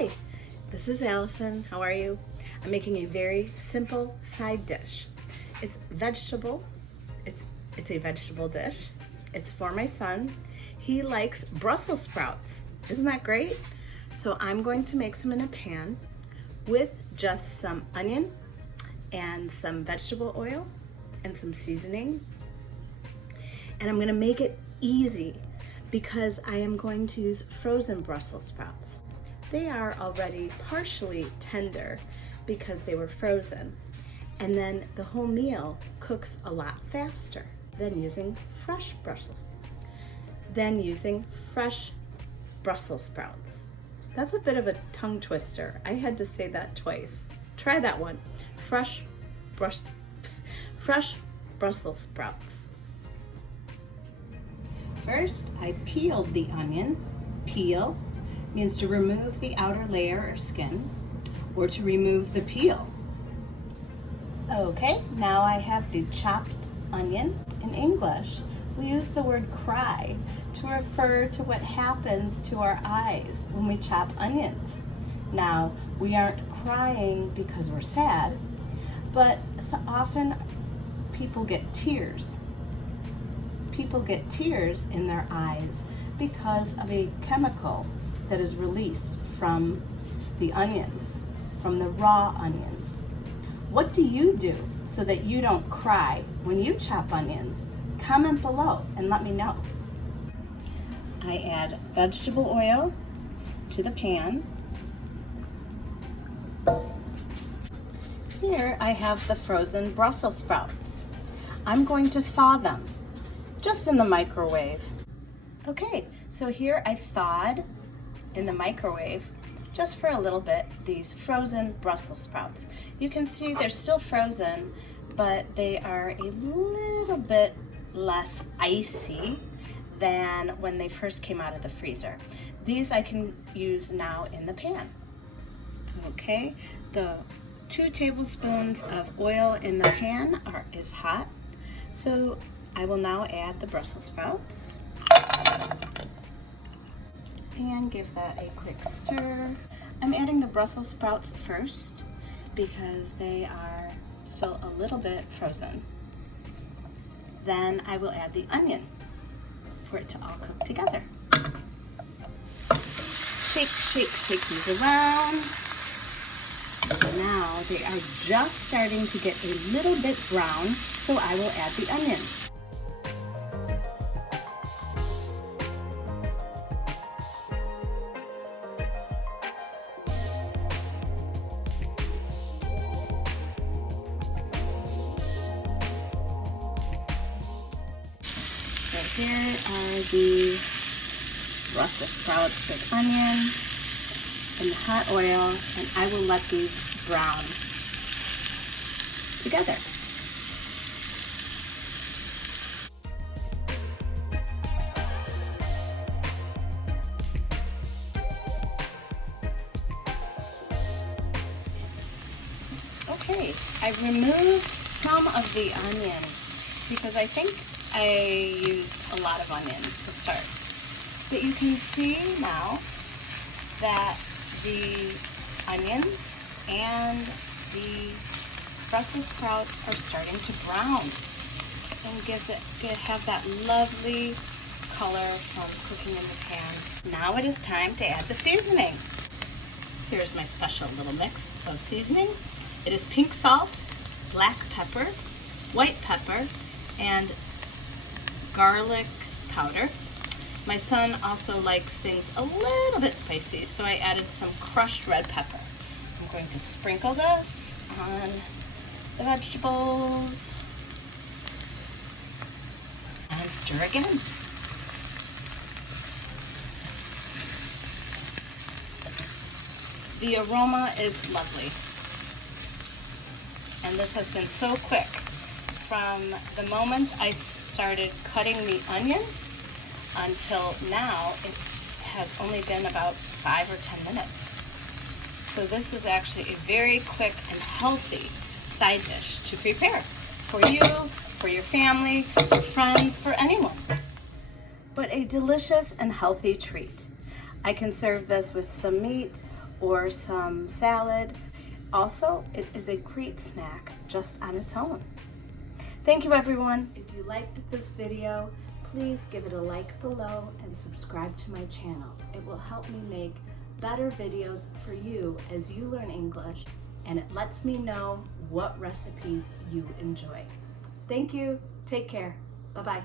Hi, this is Allison. How are you? I'm making a very simple side dish. It's vegetable. It's a vegetable dish. It's for my son. He likes Brussels sprouts. Isn't that great? So I'm going to make some in a pan with just some onion and some vegetable oil and some seasoning. And I'm going to make it easy because I am going to use frozen Brussels sprouts. They are already partially tender because they were frozen. And then the whole meal cooks a lot faster than using fresh Brussels sprouts. That's a bit of a tongue twister. I had to say that twice. Try that one. Fresh Brussels sprouts. First, I peeled the onion. Peel means to remove the outer layer or skin, or to remove the peel. Okay, now I have the chopped onion. In English, we use the word cry to refer to what happens to our eyes when we chop onions. Now, we aren't crying because we're sad, but so often people get tears. People get tears in their eyes because of a chemical that is released from the onions, from the raw onions. What do you do so that you don't cry when you chop onions? Comment below and let me know. I add vegetable oil to the pan. Here I have the frozen Brussels sprouts. I'm going to thaw them just in the microwave. Okay, so here I thawed in the microwave just for a little bit these frozen Brussels sprouts. You can see they're still frozen, but they are a little bit less icy than when they first came out of the freezer. These I can use now in the pan. Okay, the 2 tablespoons of oil in the pan is hot, so I will now add the Brussels sprouts and give that a quick stir. I'm adding the Brussels sprouts first because they are still a little bit frozen. Then I will add the onion for it to all cook together. Shake, shake, shake these around. Now they are just starting to get a little bit brown, so I will add the onion. So here are the Brussels sprouts with onion and hot oil, and I will let these brown together. Okay, I removed some of the onion because I think I used a lot of onion to start. But you can see now that the onions and the Brussels sprouts are starting to brown and have that lovely color from cooking in the pan. Now it is time to add the seasoning. Here's my special little mix of seasoning. It is pink salt, black pepper, white pepper, and garlic powder. My son also likes things a little bit spicy, so I added some crushed red pepper. I'm going to sprinkle this on the vegetables and stir again. The aroma is lovely, and this has been so quick. From the moment I started cutting the onion until now, it has only been about 5 or 10 minutes. So this is actually a very quick and healthy side dish to prepare for you, for your family, for friends, for anyone. But a delicious and healthy treat. I can serve this with some meat or some salad. Also, it is a great snack just on its own. Thank you, everyone. If you liked this video, please give it a like below and subscribe to my channel. It will help me make better videos for you as you learn English, and it lets me know what recipes you enjoy. Thank you. Take care. Bye-bye.